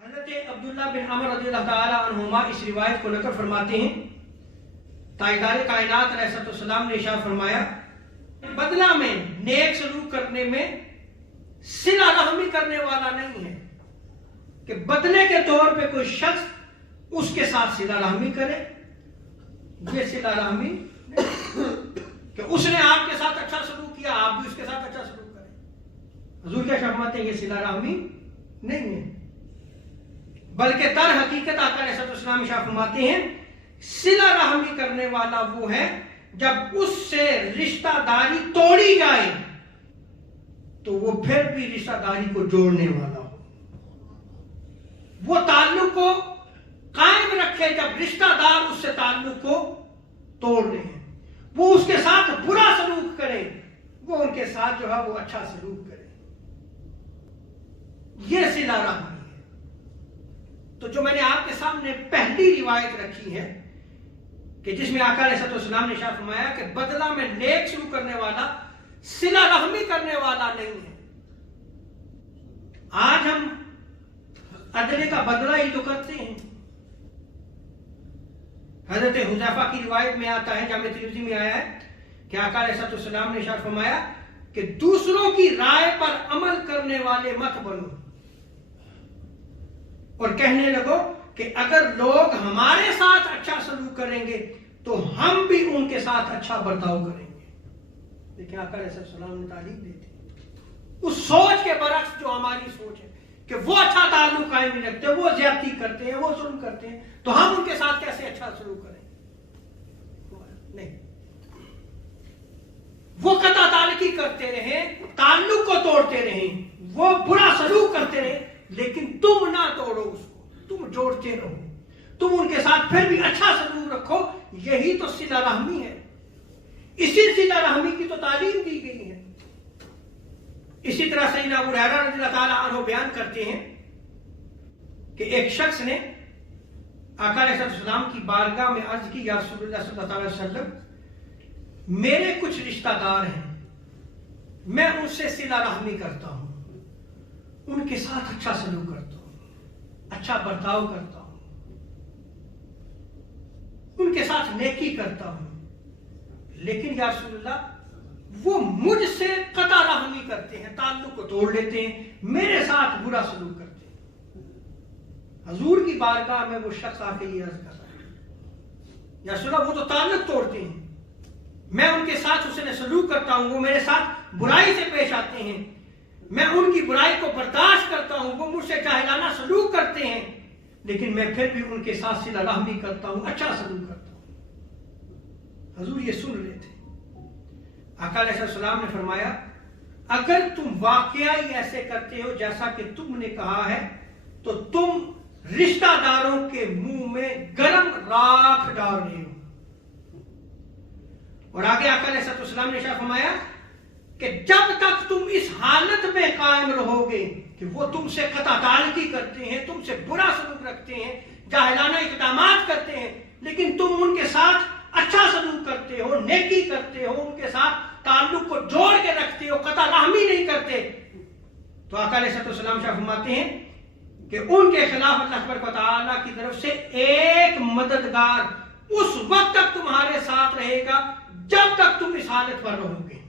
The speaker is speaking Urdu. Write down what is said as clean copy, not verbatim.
حضرت عبداللہ بن عمر رضی اللہ تعالیٰ عنہما اس روایت کو نقل فرماتے ہیں، تاجدار کائنات علیہ السلام نے ارشاد فرمایا، بدلہ میں نیک سلوک کرنے میں صلہ رحمی کرنے والا نہیں ہے کہ بدلے کے طور پہ کوئی شخص اس کے ساتھ صلہ رحمی کرے، یہ صلہ رحمی کہ اس نے آپ کے ساتھ اچھا سلوک کیا، آپ بھی اس کے ساتھ اچھا سلوک کریں۔ حضور کیا فرماتے ہیں؟ یہ صلہ رحمی نہیں ہے، بلکہ در حقیقت آقا علیہ السلام ارشاد فرماتے ہیں صلہ رحمی کرنے والا وہ ہے جب اس سے رشتہ داری توڑی جائے تو وہ پھر بھی رشتہ داری کو جوڑنے والا ہو، وہ تعلق کو قائم رکھے جب رشتہ دار اس سے تعلق کو توڑ رہے ہیں، وہ اس کے ساتھ برا سلوک کرے، وہ ان کے ساتھ جو ہے وہ اچھا سلوک کرے، یہ صلہ رحمی ہے۔ تو جو میں نے آپ کے سامنے پہلی روایت رکھی ہے کہ جس میں آقا علیہ السلام نے ارشاد فرمایا کہ بدلہ میں نیک سلوک کرنے والا صلہ رحمی کرنے والا نہیں ہے، آج ہم عدلے کا بدلہ ہی تو کرتے ہیں۔ حضرت حذیفہ کی روایت میں آتا ہے، جامع ترمذی میں آیا ہے کہ آقا علیہ السلام نے ارشاد فرمایا کہ دوسروں کی رائے پر عمل کرنے والے مت بنو، اور کہنے لگو کہ اگر لوگ ہمارے ساتھ اچھا سلوک کریں گے تو ہم بھی ان کے ساتھ اچھا برتاؤ کریں گے۔ لیکن آقا علیہ السلام نے تعلیم دی تھی اس سوچ کے برعکس جو ہماری سوچ ہے کہ وہ اچھا تعلق قائم نہیں رکھتے، وہ زیادتی کرتے ہیں، وہ ظلم کرتے ہیں، تو ہم ان کے ساتھ کیسے اچھا سلوک کریں؟ نہیں، وہ قطع تعلقی کرتے رہیں، تعلق کو توڑتے رہیں، وہ برا سلوک کرتے رہیں، لیکن تم نہ توڑو اس کو، تم جوڑتے رہو، تم ان کے ساتھ پھر بھی اچھا سلوک رکھو، یہی تو صلہ رحمی ہے، اسی صلہ رحمی کی تو تعلیم دی گئی ہے۔ اسی طرح سیدنا ابو ہریرہ رضی اللہ تعالیٰ عنہ بیان کرتے ہیں کہ ایک شخص نے آقا علیہ السلام کی بارگاہ میں عرض کی، یا رسول اللہ صلی اللہ علیہ وسلم، میرے کچھ رشتہ دار ہیں، میں ان سے صلہ رحمی کرتا ہوں، ان کے ساتھ اچھا سلوک کرتا ہوں، اچھا برتاؤ کرتا ہوں، ان کے ساتھ نیکی کرتا ہوں، لیکن یا رسول اللہ وہ مجھ سے قطع رحمی کرتے ہیں، تعلق کو توڑ لیتے ہیں، میرے ساتھ برا سلوک کرتے ہیں۔ حضور کی بارگاہ میں وہ شخص آ کے یہ عرض کر رہا ہے، یا رسول اللہ وہ تو تعلق توڑتے ہیں، میں ان کے ساتھ حسن سلوک کرتا ہوں، وہ میرے ساتھ برائی سے پیش آتے ہیں، میں ان کی برائی کو برداشت کرتا ہوں، وہ مجھ سے جاہلانہ سلوک کرتے ہیں، لیکن میں پھر بھی ان کے ساتھ صلہ رحمی کرتا ہوں، اچھا سلوک کرتا ہوں۔ حضور یہ سن رہے تھے۔ آقا علیہ السلام نے فرمایا، اگر تم واقعی ایسے کرتے ہو جیسا کہ تم نے کہا ہے تو تم رشتہ داروں کے منہ میں گرم راکھ ڈال رہے ہو۔ اور آگے آقا علیہ السلام نے ارشاد فرمایا کہ جب تک تم اس حالت میں قائم رہو گے کہ وہ تم سے قطع تعلقی کرتے ہیں، تم سے برا سلوک رکھتے ہیں، جاہلانہ اقدامات کرتے ہیں، لیکن تم ان کے ساتھ اچھا سلوک کرتے ہو، نیکی کرتے ہو، ان کے ساتھ تعلق کو جوڑ کے رکھتے ہو، قطع رحمی نہیں کرتے، تو آقا علیہ السلام فرماتے ہیں کہ ان کے خلاف اللہ تبارک و تعالیٰ کی طرف سے ایک مددگار اس وقت تک تمہارے ساتھ رہے گا جب تک تم اس حالت پر رہو گے۔